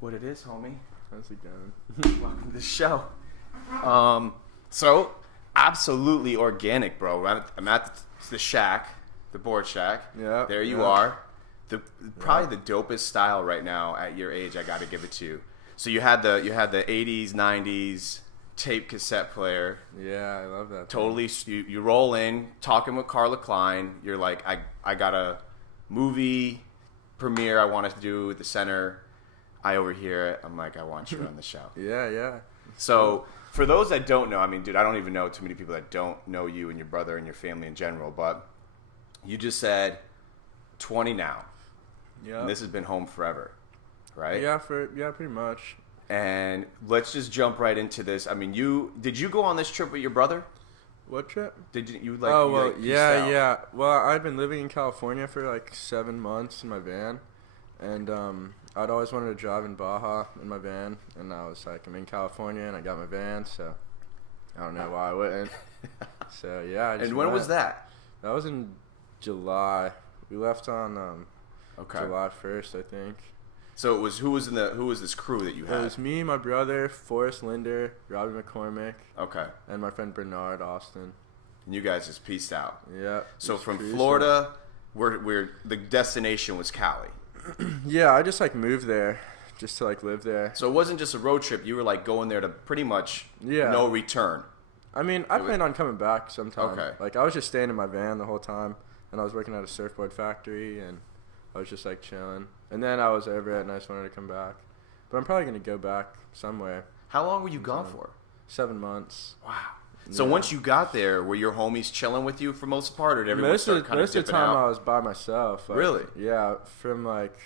what it is, homie. How's it going? Welcome to the show. So absolutely organic, bro. I'm at the shack, the board shack. Yeah. There you are. Probably the dopest style right now at your age. I got to give it to you. So you had the 80s, 90s tape cassette player. Yeah, I love that. Totally. You roll in talking with Carla Klein. You're like, I got a movie premiere I want to do at the center. I overhear it. I'm like, I want you on the show. Yeah. So for those that don't know, I mean, dude, I don't even know too many people that don't know you and your brother and your family in general, but you just said 20 now. Yeah. And this has been home forever, right? Yeah, pretty much. And let's just jump right into this. I mean, did you go on this trip with your brother? What trip? Did you like? Oh, you, well, like, yeah. Well, I'd been living in California for like 7 months in my van, and I'd always wanted to drive in Baja in my van, and I was like, I'm in California, and I got my van, so I don't know why I wouldn't. So yeah. I just And when was that? That was in July. We left on Okay. July 1st, I think. So it was who was this crew that you had? It was me, my brother, Forrest Linder, Robbie McCormick, Okay. and my friend Bernard Austin. And you guys just pieced out. Yeah. So just from cruising. Florida, we're the destination was Cali. Yeah, I just like moved there, just to like live there. So it wasn't just a road trip. You were like going there to pretty much no return. I mean, I planned on coming back sometime. Okay. Like I was just staying in my van the whole time, and I was working at a surfboard factory, and I was just like chilling. And then I was over it, and I just wanted to come back. But I'm probably gonna go back somewhere. How long were you gone for? 7 months. Wow. So Yeah. once you got there, were your homies chilling with you for most part, or did everyone Most of start kind of the dipping time out? I was by myself. Like, Really? Yeah. For like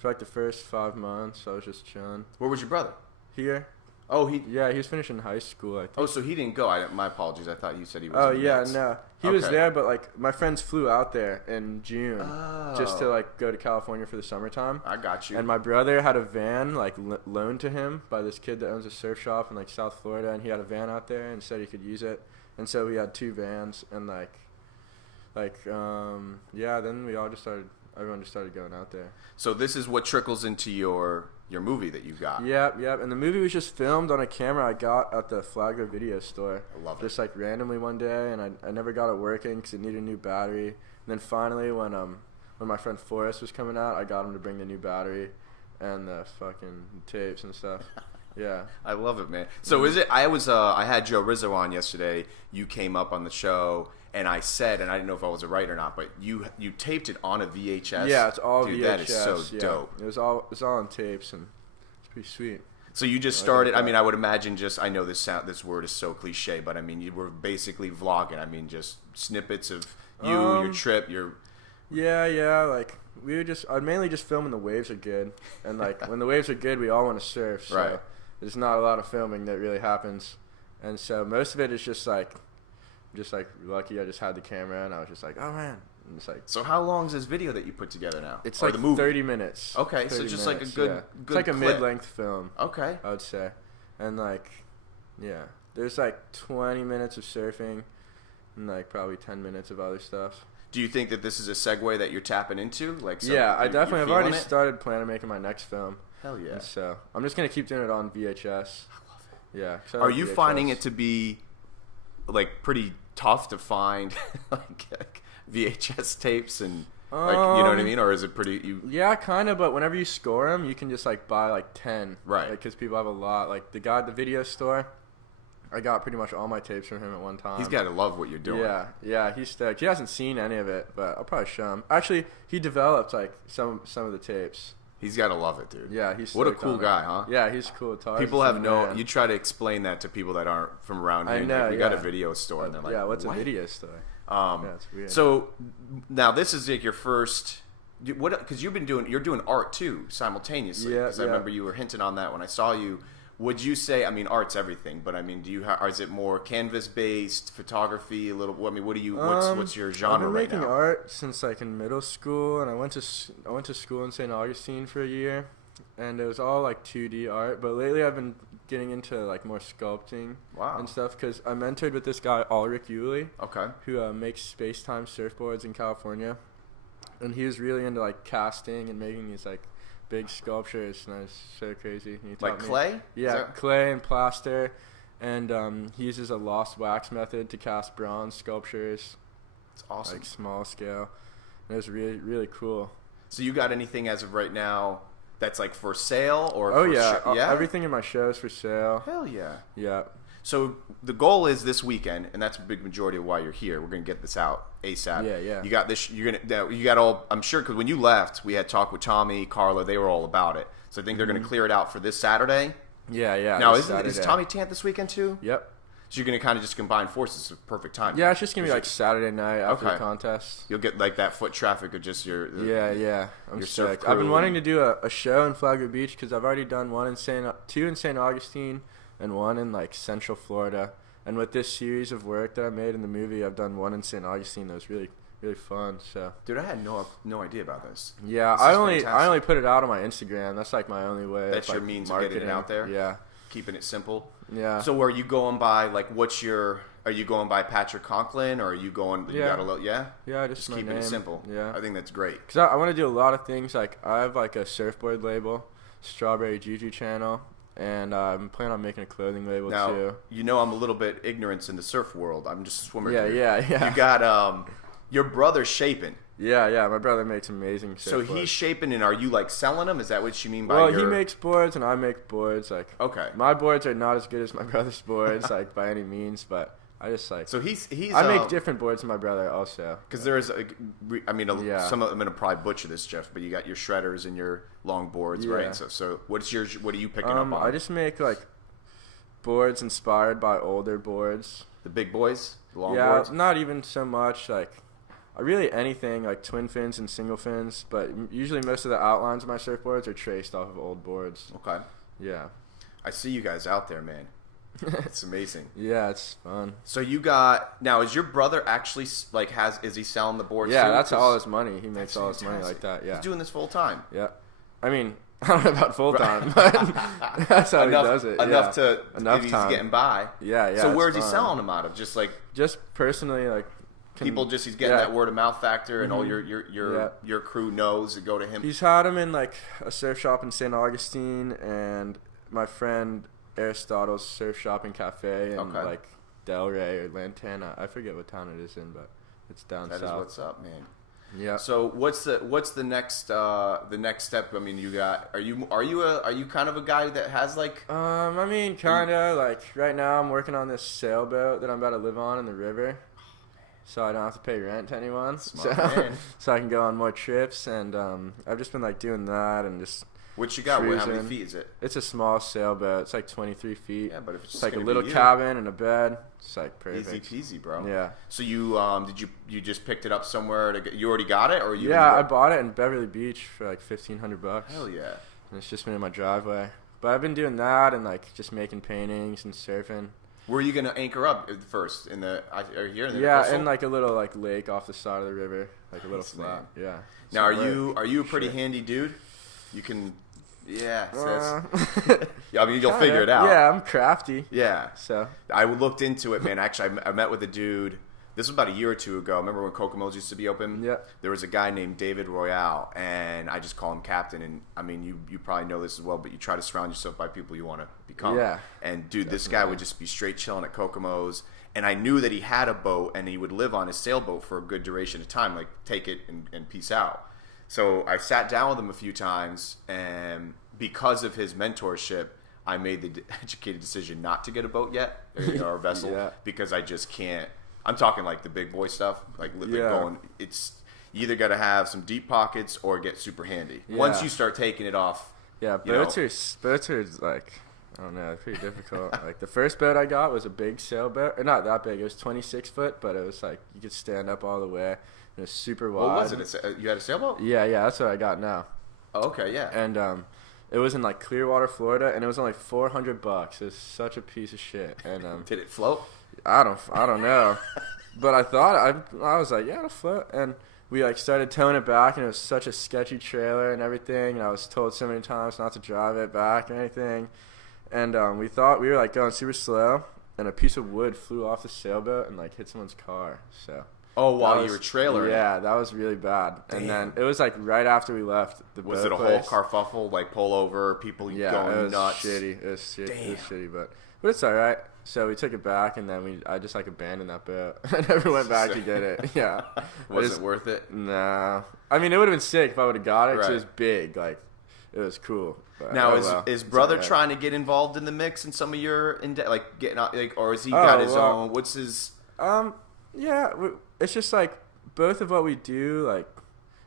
the first 5 months, I was just chilling Where was your brother? here. Oh, he was finishing high school, I think. Oh, so he didn't go. My apologies. I thought you said he was. Oh in the yeah, mix. no, he was Okay. there, but like my friends flew out there in June just to Oh. like go to California for the summertime. I got you. And my brother had a van like loaned to him by this kid that owns a surf shop in like South Florida, and he had a van out there and said he could use it, and so we had 2 vans, and then everyone just started going out there. So this is what trickles into your movie that you got. Yep. And the movie was just filmed on a camera I got at the Flagler video store. I love it. Just like randomly one day, and I never got it working because it needed a new battery. And then finally, when my friend Forrest was coming out, I got him to bring the new battery and the fucking tapes and stuff. Yeah. I love it, man. So is it? I had Joe Rizzo on yesterday. You came up on the show, and I said, and I didn't know if I was right or not, but you taped it on a VHS. Yeah, it's all Dude, VHS. that is so yeah. dope. It's all on tapes, and it's pretty sweet. So you just started. I mean, I would imagine I know this word is so cliche, but I mean, you were basically vlogging. I mean, just snippets of you, your trip, your. Yeah. Like I'd mainly just film when the waves are good, and like when the waves are good, we all want to surf. So Right. There's not a lot of filming that really happens, and so most of it is just like lucky. I just had the camera, and I was just like, oh man, and it's like. So how long is this video that you put together now? It's or like the movie? 30 minutes. Okay, so 30 just minutes, like a good, yeah. good. It's like a clip. mid-length film. Okay. I would say, and like, yeah, there's like 20 minutes of surfing, and like probably 10 minutes of other stuff. Do you think that this is a segue that you're tapping into? Like, so Yeah, I definitely have already it? started planning making my next film. Hell yeah. And so I'm just gonna keep doing it on VHS. I love it. Yeah. Are you finding it to be like pretty tough to find like VHS tapes and like you know what I mean, or is it pretty? Yeah, kind of. But whenever you score them, you can just like buy like 10. Right. Because people have a lot. Like the guy at the video store, I got pretty much all my tapes from him at one time. He's got to love what you're doing. Yeah, he's stoked. He hasn't seen any of it, but I'll probably show him. Actually, he developed like some of the tapes. He's got to love it, dude. Yeah, he's what a stoked cool on it. guy, huh? Yeah, he's cool. People have no. You try to explain that to people that aren't from around here. I know. Like, we got a video store, and they're like, yeah, what's what? a video store? Yeah, it's weird. So now this is like your first. What? Because you're doing art too simultaneously. Yeah. Because I remember you were hinting on that when I saw you. Would you say? I mean, art's everything, but I mean, is it more canvas based photography? A little. I mean, what do you? What's your genre I've been right making now? art since like in middle school, and I went to school in St. Augustine for a year, and it was all like 2D art. But lately, I've been getting into like more sculpting and stuff because I mentored with this guy Ulrich Yulee, who makes space-time surfboards in California, and he was really into like casting and making these like big sculptures, and it's so crazy. He Like taught me- clay? Yeah, clay and plaster, and he uses a lost wax method to cast bronze sculptures, It's awesome. like small scale. And it was really, really cool. So you got anything as of right now that's like for sale or? Oh for yeah, yeah. everything in my show is for sale. Hell yeah. Yeah. So the goal is this weekend, and that's a big majority of why you're here. We're gonna get this out ASAP. Yeah, yeah. You got this. You got all. I'm sure because when you left, we had talked with Tommy, Carla. They were all about it. So I think they're gonna clear it out for this Saturday. Yeah, yeah. Now this is Saturday. Tommy Tant this weekend too? Yep. So you're gonna kind of just combine forces. It's a perfect time. Yeah, it's just gonna be like Saturday night after Okay. the contest. You'll get like that foot traffic of just your. Yeah. I'm your surf stoked. I've been crew wanting and- to do a show in Flagler Beach because I've already done two in St. Augustine and one in like Central Florida. And with this series of work that I made in the movie, I've done one in St. Augustine that was really, really fun. So Dude, I had no idea about this. yeah, This I is only fantastic. put it out on my Instagram. That's like my only way. That's of, your like, means of getting it marketing. out there? Yeah, Keeping it simple. yeah. So are you going by like are you going by Patrick Conklin or are you going? You Yeah. got a little yeah, Just my keeping name. it simple. Yeah, I think that's great. because I want to do a lot of things. Like I have like a surfboard label, Strawberry Juju channel, and I'm planning on making a clothing label Now too. you know I'm a little bit ignorant in the surf world. I'm just a swimmer. Yeah, dude. yeah. You got your brother shaping. Yeah. My brother makes amazing. So surfboards. he's shaping, and are you like selling them? Is that what you mean by? Well, he makes boards and I make boards. Like Okay. my boards are not as good as my brother's boards, like by any means, but I just like. So he's I make different boards than my brother also. because there is Yeah. some of I'm gonna probably butcher this, Jeff, but you got your shredders and your long boards, Yeah. right? So what are you picking up on? I just make like boards inspired by older boards. The big boys, the long Yeah, boards. not even so much like. Really anything like twin fins and single fins, but usually most of the outlines of my surfboards are traced off of old boards. Okay. Yeah. I see you guys out there, man. It's amazing. Yeah, it's fun. So you got now. Is your brother actually like is he selling the boards? Yeah, too? that's 'Cause all his money. He makes that's all his money like fantastic. that. Yeah. He's doing this full time. Yeah. I mean, I don't know about full time, but that's how enough, he does it. Enough yeah. to Enough he's time. getting by. Yeah. So it's where's he fun. selling them out of? Just like Just personally, like people, just he's getting yeah. that word of mouth factor, and all Mhm. your your crew knows to go to him. He's had him in like a surf shop in St. Augustine, and my friend Aristotle's surf shop and cafe in Okay. like Delray or Lantana. I forget what town it is in, but it's down That is south. what's up, man. Yeah. So what's the next step? I mean, are you kind of a guy that has like I mean, kinda like right now I'm working on this sailboat that I'm about to live on in the river, so I don't have to pay rent to anyone. Smart so, man. so I can go on more trips, and I've just been like doing that and just. what you got? How many cruising. feet is it? It's a small sailboat. It's like 23 feet. Yeah, but if it's It's like a gonna little be you, cabin and a bed. It's like perfect. easy peasy, bro. Yeah. So you you just picked it up somewhere you already got it, or you? Yeah, I bought it in Beverly Beach for like $1,500. Hell yeah. And it's just been in my driveway. But I've been doing that and like just making paintings and surfing. Where are you gonna anchor up first? Are you here in the Yeah, coastal? and like a little like lake off the side of the river, like a little Nice, flat. Yeah. Now, are Some you a pretty Sure. handy dude? You can, yeah. So work. yeah, I mean, you'll Kinda. figure it out. Yeah, I'm crafty. Yeah. So. I looked into it, man. Actually, I met with a dude. This was about a year or two ago. Remember when Kokomo's used to be open? Yeah. There was a guy named David Royale, and I just call him Captain. And I mean, you probably know this as well, but you try to surround yourself by people you want to become. Yeah. And dude, this guy Definitely. would just be straight chilling at Kokomo's, and I knew that he had a boat, and he would live on his sailboat for a good duration of time, like take it and peace out. So I sat down with him a few times, and because of his mentorship, I made the educated decision not to get a boat yet, or a vessel, Yeah. because I just can't. I'm talking like the big boy stuff, like Yeah. going. It's you either got to have some deep pockets or get super handy. Yeah. Once you start taking it off, Yeah, you know. boats are like, I don't know, pretty difficult. Like the first boat I got was a big sailboat, or not that big. It was 26 foot, but it was like you could stand up all the way. It was super wide. What was it? You had a sailboat? Yeah, that's what I got now. Oh, okay, yeah. And it was in like Clearwater, Florida, and it was only $400. It was such a piece of shit. And Did it float? I don't know, but I thought I was like, yeah, it'll float. And we like started towing it back, and it was such a sketchy trailer and everything. And I was told so many times not to drive it back or anything. And we thought we were like going super slow, and a piece of wood flew off the sailboat and like hit someone's car. So Oh, while That you was- were trailering. Yeah, that was really bad. And then it was like right after we left the Was boat it a place. whole carfuffle, like pull over, people Yeah, going it was nuts? shitty. It was shitty. Damn. It was shitty, but it's all right. So we took it back, and then I just like abandoned that boat. I never went back to get it. Yeah, Was it worth it? Nah. I mean, it would have been sick if I would have got it. 'Cause Right. it was big. Like, it was cool. But, Now, well, is it's brother all right. trying to get involved in the mix in some of your like getting out, like, or has he got his well, own? What's his? Yeah, it's just like both of what we do, like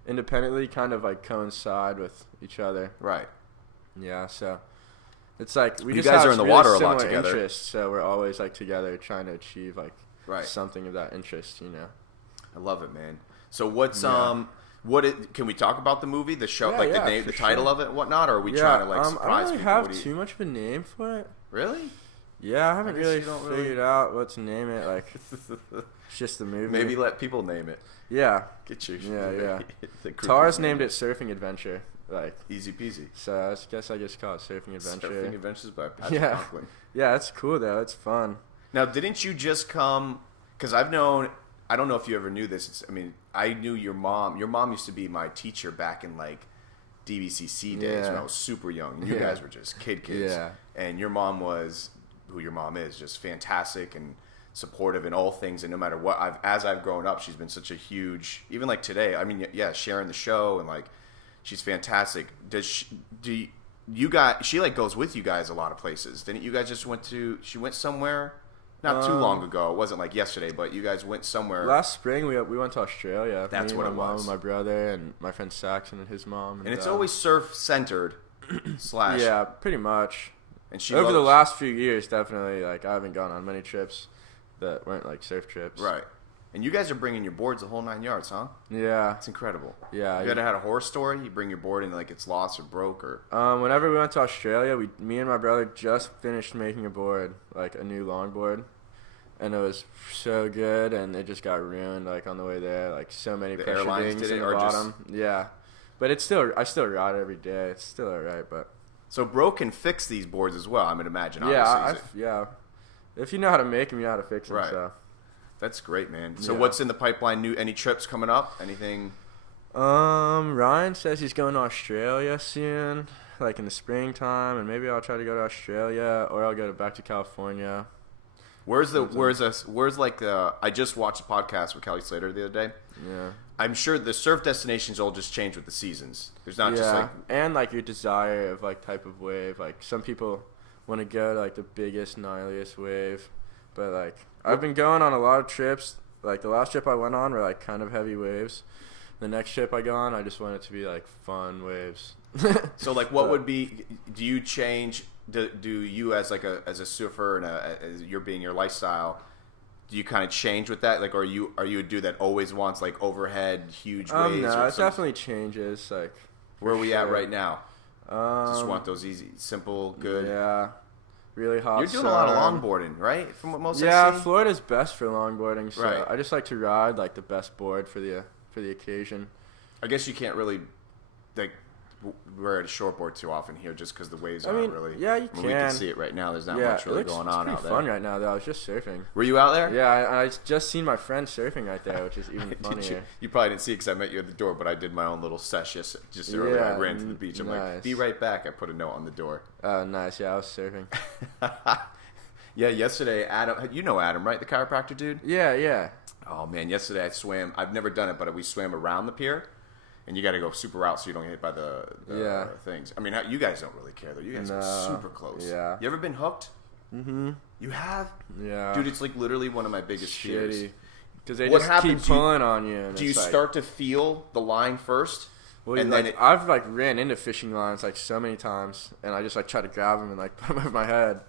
independently, kind of like coincide with each other. Right. Yeah, so it's like we You just guys have are in the really water a lot similar together. interests, so we're always like together trying to achieve like Right. something of that interest, you know. I love it, man. So what's Yeah. can we talk about the movie, the show, Yeah, like yeah, the name, for the title sure. of it, and whatnot, or are we Yeah, trying to like I surprise don't really people? have What do you- too much of a name for it. Really? Yeah, I haven't guess really you don't figured really- out what to name it. Like, it's just the movie. Maybe let people name it. Yeah. Get your Yeah. the crew Tars can named name it Surfing Adventure. Like, Easy peasy. so I guess I just call it Surfing Adventure. Surfing Adventures by Patrick Yeah. Conklin. Yeah, it's cool though. It's fun. Now, didn't you just come? Because I don't know if you ever knew this. I knew your mom. Your mom used to be my teacher back in like DVCC days when Yeah. I was super young. You Yeah. guys were just kids. Yeah. And your mom was who your mom is, just fantastic and supportive in all things. And no matter what, as I've grown up, she's been such a huge. Even like today, I mean, yeah, sharing the show and like, she's fantastic. You guys? She like goes with you guys a lot of places. Didn't you guys just went to? She went somewhere. Not too long ago. It wasn't like yesterday, but you guys went somewhere. Last spring we went to Australia. That's Me, what my it mom, was. and my brother, and my friend Saxon and his mom. And it's always surf centered slash. yeah, pretty much. And she Over the loves- last few years, definitely. Like I haven't gone on many trips that weren't like surf trips. Right. And you guys are bringing your boards the whole 9 yards, huh? Yeah. It's incredible. Yeah. You ever had a horror story? You bring your board and like it's lost or broke or. Whenever we went to Australia, me and my brother just finished making a board, like a new longboard, and it was so good, and it just got ruined like on the way there. Like so many The pressure airlines dings did in it, the or just- bottom. Yeah, but I still ride it every day. It's still alright, but So Bro can fix these boards as well. I would imagine. yeah, Obviously. yeah. If you know how to make them, you know how to fix them. Right. So. That's great, man. So Yeah. what's in the pipeline? Any trips coming up? Anything? Ryan says he's going to Australia soon, like in the springtime, and maybe I'll try to go to Australia, or I'll go back to California. Where's like the? I just watched a podcast with Kelly Slater the other day. Yeah. I'm sure the surf destinations all just change with the seasons. There's not just like and like your desire of like type of wave. Like some people want to go to like the biggest, gnarliest wave, but like I've been going on a lot of trips. Like the last trip I went on were like kind of heavy waves. The next trip I go on, I just want it to be like fun waves. So like what would be? Do you change? Do you as like as a surfer and as you're being your lifestyle? Do you kind of change with that? Like, are you a dude that always wants like overhead huge waves? No, or it some- definitely changes. Like Where are we at sure. right now? Just um, want those easy, simple, good. Yeah, really hot. You're doing a lot of sun. longboarding, right? From what most Yeah, I've seen? Florida's best for longboarding. So Right. I just like to ride like the best board for the occasion. I guess you can't really like we're at a shortboard too often here, just because the waves I aren't mean, really. yeah, you I mean, we can can. see it right now. There's not Yeah, much really it's going on pretty out there. fun right now though. I was just surfing. Were you out there? Yeah, I just seen my friend surfing right there, which is even Did funnier. you probably didn't see it because I met you at the door, but I did my own little sesh just earlier. I Yeah, ran to the beach. I'm like, nice. be right back. I put a note on the door. Oh, nice. Yeah, I was surfing. Yeah, yesterday, Adam, you know Adam, right? The chiropractor dude? Yeah. Oh, man, yesterday I swam. I've never done it, but we swam around the pier. And you got to go super out so you don't get hit by the Yeah. things. I mean, you guys don't really care, though. You guys No. are super close. Yeah. You ever been hooked? Mm-hmm. You have? Yeah. Dude, it's like literally one of my biggest fears. shitty. Because they What just happens? keep pulling on you. And Do you it's like, start to feel the line first? Well, and like, then it, I've like ran into fishing lines like so many times, and I just like try to grab them and like put them over my head.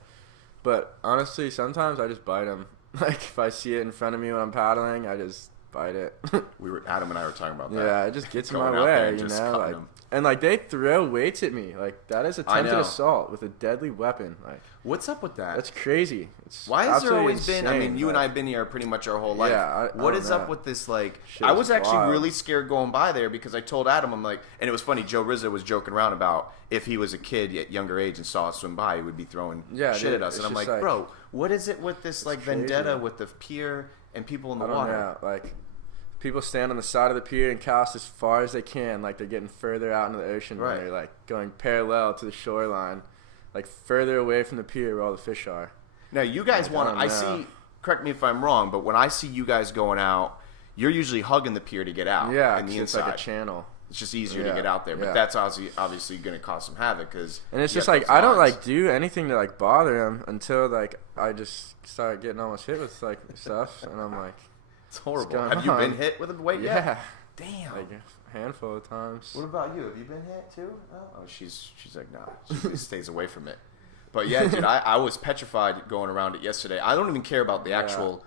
But honestly, sometimes I just bite them. Like if I see it in front of me when I'm paddling, I just bite it. Adam and I were talking about that. Yeah, it just gets in my Going out there way, and you just know. cutting Like, them. and like they throw weights at me. Like that is attempted know. assault with a deadly weapon. Like What's up with that? that's crazy. It's Why has there absolutely always been? I mean, insane, you and I like- have been here pretty much our whole life. Yeah, I What don't is up know. with this? Like, Shit I is was actually wild. really scared going by there because I told Adam, I'm like, and it was funny. Joe Rizzo was joking around about if he was a kid at younger age and saw us swim by, he would be throwing Yeah, shit dude, at us. it's And I'm just like, like- bro, what is it with this like crazy. vendetta with the pier and people in the I don't water? know. Like people stand on the side of the pier and cast as far as they can, like they're getting further out into the ocean when they're like going parallel to the shoreline, like further away from the pier where all the fish are. Now you guys I see, correct me if I'm wrong, but when I see you guys going out, you're usually hugging the pier to get out. Yeah, in the it's like a channel. It's just easier to get out there, but that's obviously going to cause some havoc and it's just like I don't like do anything to like bother him until like I just start getting almost hit with like stuff, and I'm like, it's horrible. Have you been hit with a weight yet? Yeah, damn, like a handful of times. What about you? Have you been hit too? Oh, she's like nah, she stays away from it. But yeah, dude, I was petrified going around it yesterday. I don't even care about the actual.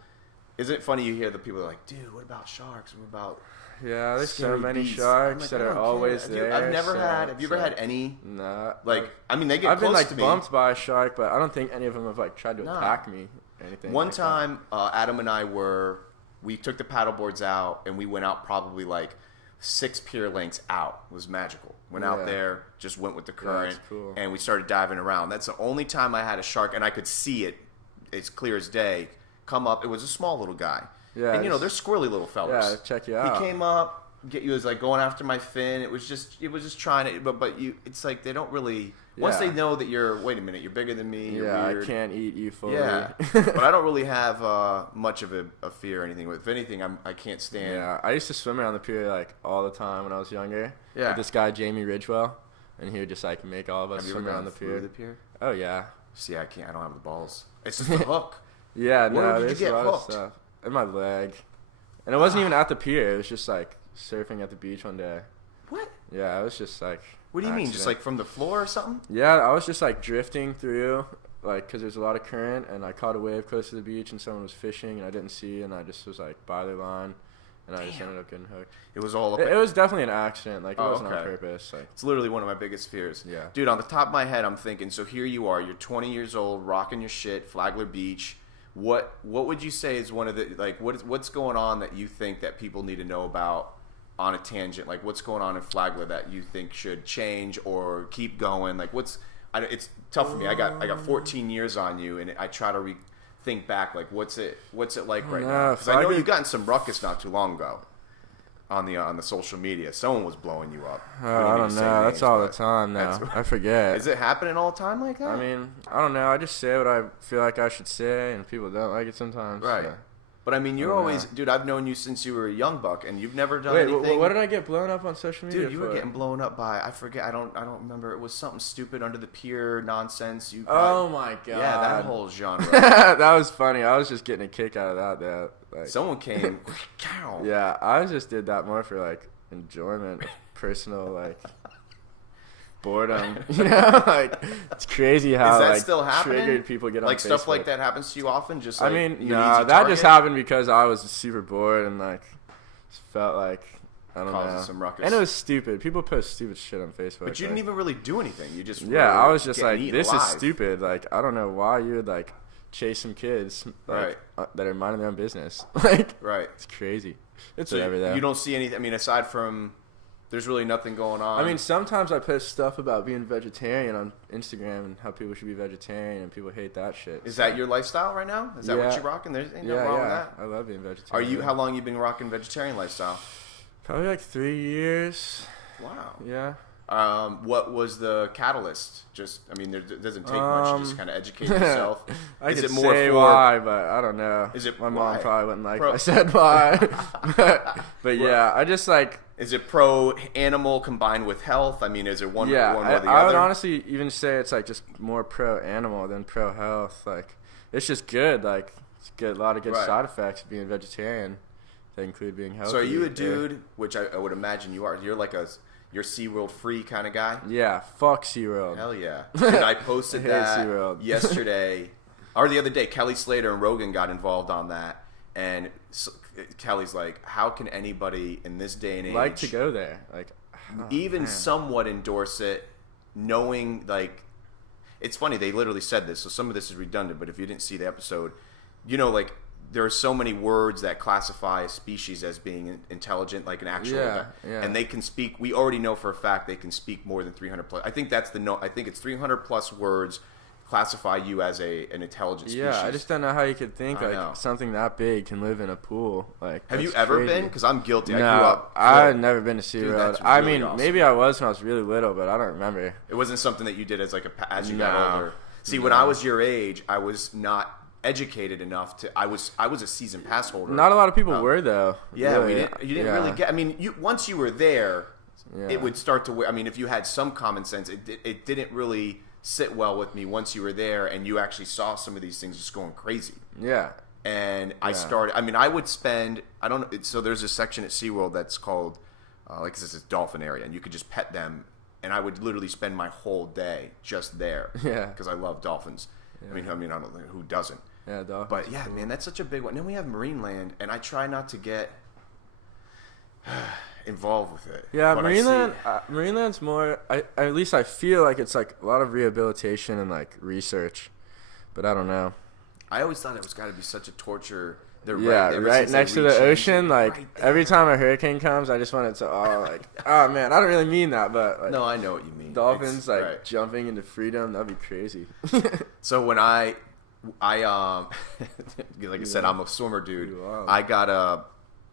Isn't it funny you hear the people are like, dude, what about sharks? What about Yeah, there's so many sharks that are always there. I've never had. Have you ever had any? Nah. Like, I mean, they get I've close been like to me. bumped by a shark, but I don't think any of them have like tried to attack me or anything. One like time, Adam and I we took the paddle boards out and we went out probably like 6 pier lengths out. It was magical. Went out there, just went with the current, cool. and we started diving around. That's the only time I had a shark, and I could see it. It's clear as day. Come up. It was a small little guy. Yeah, and they're squirrely little fellas. Yeah, check you out. He came up, you was like going after my fin. It was just trying to, but you, it's like they don't really. Once they know that wait a minute, you're bigger than me. You're weird. I can't eat you fully. Yeah, but I don't really have much of a fear or anything. If anything, I can't stand. Yeah, I used to swim around the pier like all the time when I was younger. Yeah, with this guy Jamie Ridgewell, and he would just like make all of us swim around the pier. Oh yeah. See, I can't. I don't have the balls. It's just a hook. Yeah, Where no, did you there's get a lot hooked? of stuff in my leg, and it wasn't even at the pier. It was just like surfing at the beach one day. What? Yeah, I was just like. What do you mean? Just like from the floor or something? Yeah, I was just like drifting through, like, because there's a lot of current, and I caught a wave close to the beach, and someone was fishing, and I didn't see, and I just was like by their line, and I just ended up getting hooked. It was all up. It was definitely an accident. Like, it wasn't on purpose. Like, it's literally one of my biggest fears. Yeah. Dude, on the top of my head, I'm thinking, so here you are, you're 20 years old, rocking your shit, Flagler Beach. What would you say is one of the, like, what's going on that you think that people need to know about on a tangent? Like, what's going on in Flagler that you think should change or keep going? Like, it's tough for me. I got 14 years on you, and I try to think back, like, what's it like right now? Because I know you got in some ruckus not too long ago on the social media. Someone was blowing you up. I don't know. That's all the time now. I forget. Is it happening all the time like that? I mean, I don't know. I just say what I feel like I should say, and people don't like it sometimes. Right. So. But I mean, you're always, dude, I've known you since you were a young buck, and you've never done anything. Wait, what did I get blown up on social media Dude, you were getting blown up by, I forget, I don't remember. It was something stupid under the pier nonsense. Oh my god. Yeah, that whole genre. That was funny. I was just getting a kick out of that. Like, someone came. Yeah, I just did that more for like enjoyment, personal like boredom. You know, like it's crazy how is that like still happening? Triggered people get on like Facebook. Stuff like that happens to you often. Just like, I mean, no, that just happened because I was super bored and like just felt like I don't know. Some ruckus. And it was stupid. People post stupid shit on Facebook. But you didn't even really do anything. You just I was just like, this alive. Is stupid. Like I don't know why you would like chase some kids like, that are minding their own business. Like it's crazy. It's whatever though. You don't see anything. I mean, aside from. There's really nothing going on. I mean, sometimes I post stuff about being vegetarian on Instagram and how people should be vegetarian, and people hate that shit. Is that your lifestyle right now? Is that what you're rocking? There's ain't nothing wrong with that. I love being vegetarian. How long you been rocking vegetarian lifestyle? Probably like 3 years. Wow. Yeah. What was the catalyst? Just, I mean, there doesn't take much. You just kind of educate yourself. I could say why, but I don't know. Is it my mom probably wouldn't like if I said why. but yeah, I just like. Is it pro animal combined with health? I mean, is it one or the other? I would honestly even say it's like just more pro animal than pro health. Like it's just good. Like it's good. A lot of good side effects of being vegetarian. That include being healthy. So are you a dude, which I would imagine you are? You're like you're SeaWorld free kind of guy? Yeah, fuck SeaWorld. Hell yeah. Dude, I posted that yesterday, or the other day. Kelly Slater and Rogan got involved on that. And Kelly's like, how can anybody in this day and age... like to go there? Like, even somewhat endorse it, knowing, like... It's funny, they literally said this, so some of this is redundant, but if you didn't see the episode, you know, like... There are so many words that classify a species as being intelligent, like an actual, and they can speak. We already know for a fact they can speak more than 300 plus. I think that's I think it's 300 plus words classify you as an intelligent species. Yeah, I just don't know how you could think I know. like something that big can live in a pool. Like, Have you ever been? Because I'm guilty. No, I grew up. I've never been to SeaWorld. Dude, that's I really mean, awesome. maybe I was when I was really little, but I don't remember. It wasn't something that you did as as you got No. older. See, when I was your age, I was not educated enough to. I was a season pass holder. Not a lot of people were though. Yeah, really. you didn't really get. I mean, once you were there, Yeah. it would start to. I mean, if you had some common sense, it didn't really sit well with me once you were there and you actually saw some of these things just going crazy. Yeah. And I started. I mean, I would spend. I don't know. So there's a section at SeaWorld that's called like this is dolphin area, and you could just pet them. And I would literally spend my whole day just there. Yeah. Because I love dolphins. Yeah. I mean, I don't know who doesn't. Yeah, dolphins. But yeah, man, that's such a big one. Then we have Marineland, and I try not to get involved with it. Yeah, But Marineland's more. At least I feel like it's like a lot of rehabilitation and like research, but I don't know. I always thought it was got to be such a torture. They're Right since next they to the reach in, ocean. Like right there. every time a hurricane comes, I just want it to oh man, I don't really mean that, but like, No, I know what you mean. dolphins It's- like right. jumping into freedom, that'd be crazy. So when I like I said, I'm a swimmer, dude. Wow. I got a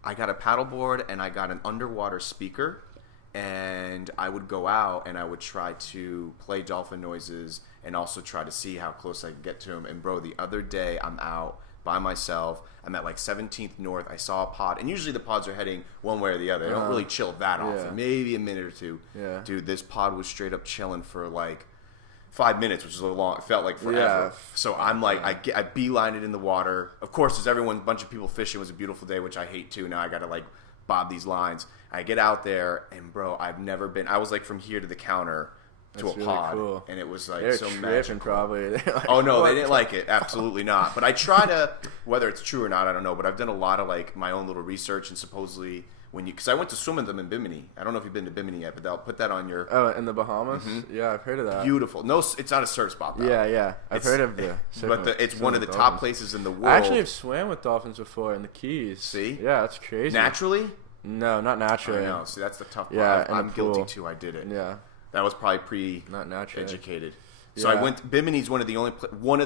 paddleboard and I got an underwater speaker, and I would go out and I would try to play dolphin noises and also try to see how close I could get to them. And bro, the other day I'm out by myself. I'm at like 17th North. I saw a pod, and usually the pods are heading one way or the other. They don't really chill that often. Yeah. Maybe a minute or two. Yeah. Dude, this pod was straight up chilling for like 5 minutes, which is a long. It felt like forever. Yeah. So I'm like, I beeline it in the water. Of course, there's a bunch of people fishing. It was a beautiful day, which I hate too. Now I got to like bob these lines. I get out there, and bro, I've never been. I was like from here to the counter to That's a really pod, cool. and it was like They're so tripping magical. probably. They're like, Oh no, what they didn't the- like it. Absolutely not. But I try to, whether it's true or not, I don't know. But I've done a lot of like my own little research, and supposedly because I went to swim with them in Bimini. I don't know if you've been to Bimini yet, but they'll put that on your Oh, in the Bahamas? Yeah, I've heard of that. beautiful. No, it's not a surf spot though. Yeah, I've heard of the. But it's one of the swimming with top dolphins. places in the world. I actually have swam with dolphins before in the Keys. See? Yeah, that's crazy. Naturally? No, not I naturally. know. See, that's the tough part. Yeah, in I'm the guilty pool. too. I did it. Yeah, That was probably not naturally. pre-educated. So I Yeah. went. Bimini's one of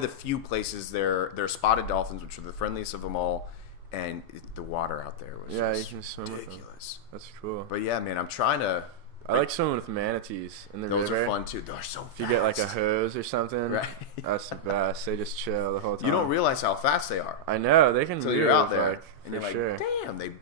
the few places they're spotted dolphins, which are the friendliest of them all, and the water out there was Yeah, just you can swim with them. ridiculous. That's cool. But yeah, man, I'm trying to. I like swimming with manatees in the Those river. are fun too. They're so fast. If you get like a hose or something, Right. that's the best. They just chill the whole time. You don't realize how fast they are I know they can until move you're out there, like, and for you're sure. like, damn, they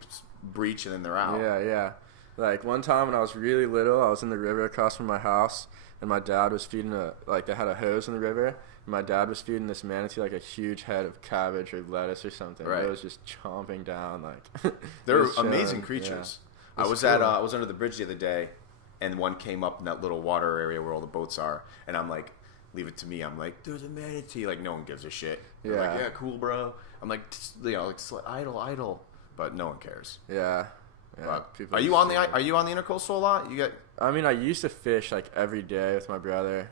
breach and then they're out. Yeah. Like one time when I was really little, I was in the river across from my house, and my dad was feeding they had a hose in the river, and my dad was feeding this manatee like a huge head of cabbage or lettuce or something. Right. It was just chomping down like. They're it was amazing chilling. creatures. Yeah. I was It's cool. I was under the bridge the other day, and one came up in that little water area where all the boats are, and I'm like, leave it to me. I'm like, there's a manatee. Like no one gives a shit. They're like, Yeah. yeah, cool, bro. I'm like, idle, but no one cares. Yeah. But people are you just on the chill. are you on the intercoastal a lot? You get I mean, I used to fish like every day with my brother,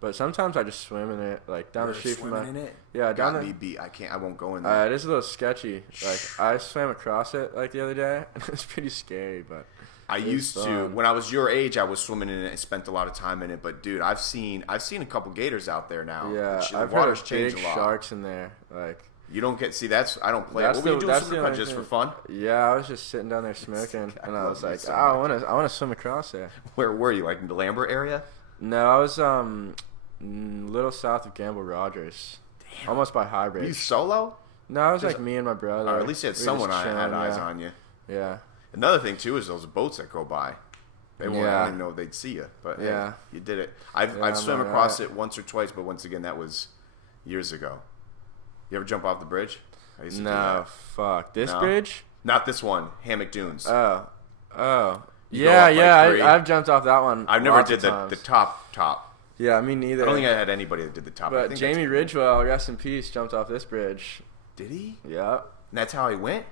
but sometimes I just swim in it, like down the street from my. swimming in it. Yeah, down Got the. me beat. I won't go in there. It is a little sketchy. Like I swam across it like the other day, and it's pretty scary. But I was used to fun. when I was your age. I was swimming in it and spent a lot of time in it. But dude, I've seen a couple gators out there now. yeah, The I've heard water's of changed big a lot. sharks in there. Like You don't get I don't play. That's What were you the- doing that's swimming the across only just for thing. fun? yeah, I was just sitting down there smoking, and I love was you like, so I much. want to swim across there. Where were you? Like in the Lambert area? No, I was little south of Gamble Rogers, almost by High Were you Bridge. solo? No, it was Just- like me and my brother. Or at least you had We were someone just had chilling, eyes yeah. on you. Yeah. Another thing too is those boats that go by. They won't I Yeah. don't even know if they'd see you, but hey, Yeah. you did it. I've Yeah, swum I'm across alright. it once or twice, but once again that was years ago. You ever jump off the bridge? I used to do No, that. fuck. This No? bridge? Not this one, Hammock Dunes. Oh. You go Yeah, up, like, yeah. three. I've jumped off that one. I never lots did of the times. top. Yeah, me neither. I don't think I had anybody that did the top. I But think Jamie that's- Ridgewell, rest in peace, jumped off this bridge. did he? Yeah. And that's how he went.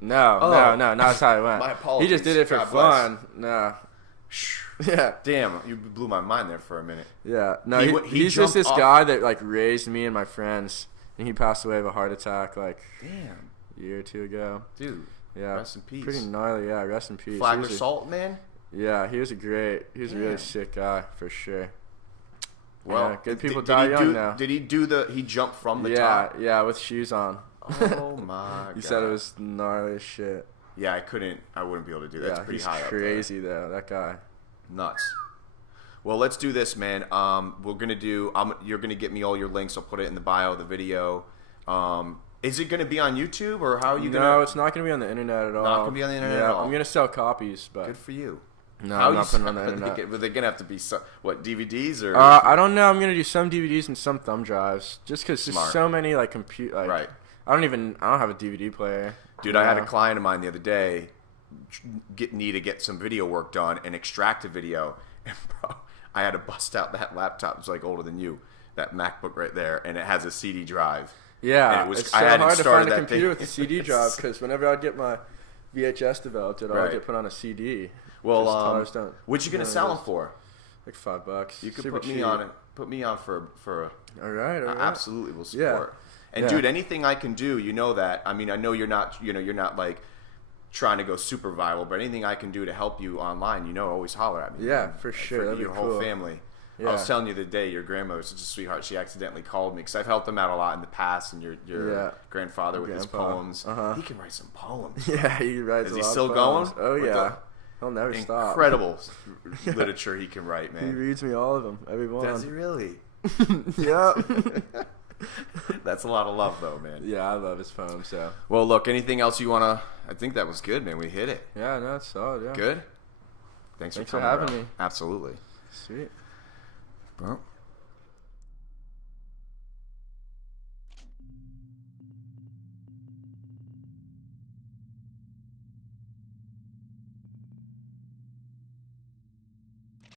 No, Oh. no, not that's how it went. My He apologies. just did it for God bless. fun. No. Yeah. Damn, you blew my mind there for a minute. Yeah. No, He he's just jumped this off- guy that like raised me and my friends, and he passed away of a heart attack like Damn, a year or two ago. dude. Yeah. Rest in peace. Pretty gnarly. Yeah. Rest in peace. He Flagler was a- Salt, man. Yeah, he was a really Damn. sick guy for sure. Well, yeah, good people did die he young do, now. Did he do he jumped from the Yeah, top? yeah, with shoes on. Oh my god. He said it was gnarly as shit. Yeah, I wouldn't be able to do that. It's pretty he's high up there. crazy though, that guy. Nuts. Well, let's do this, man. We're gonna do. You're gonna get me all your links. I'll put it in the bio of the video. Is it gonna be on YouTube or how are you gonna? No, it's not gonna be on the internet at all. Not gonna be on the internet at all. I'm gonna sell copies, but good for you. no, How I'm not putting it on the internet. Are they gonna have to be what DVDs or? I don't know. I'm gonna do some DVDs and some thumb drives, just because there's so many like right. I don't have a DVD player. Dude, I had a client of mine the other day need to get some video work done and extract a video, and bro, I had to bust out that laptop. It's like older than you, that MacBook right there, and it has a CD drive. Yeah, and it was, it's so I hadn't hard to started find a that computer thing. with a CD drive because whenever I'd get my VHS developed, it all Right. get put on a CD. Well, what you gonna sell them for? Like $5. You could Super put me cheap. on it. Put me on for a. All right. Absolutely, will support. Yeah. And dude, anything I can do, you know that. I mean, I know you're not like trying to go super viral, but anything I can do to help you online, always holler at me. Yeah, man. for Like, sure. For That'd your be whole cool. family. Yeah. I was telling you the day your grandmother's such a sweetheart. She accidentally called me because I've helped them out a lot in the past, and your grandfather with his poems. He can write some poems. Yeah, he writes. Is a he lot still of going? poems. Oh yeah, he'll never stop. Incredible literature he can write, man. He reads me all of them, every one. Does he really? Yeah. That's a lot of love, though, man. Yeah, I love his poems. So. Well, look, anything else you wanna? I think that was good, man. We hit it. Yeah, no, it's solid. Yeah. Good. Thanks for for coming, having bro. me. Absolutely. Sweet. Well,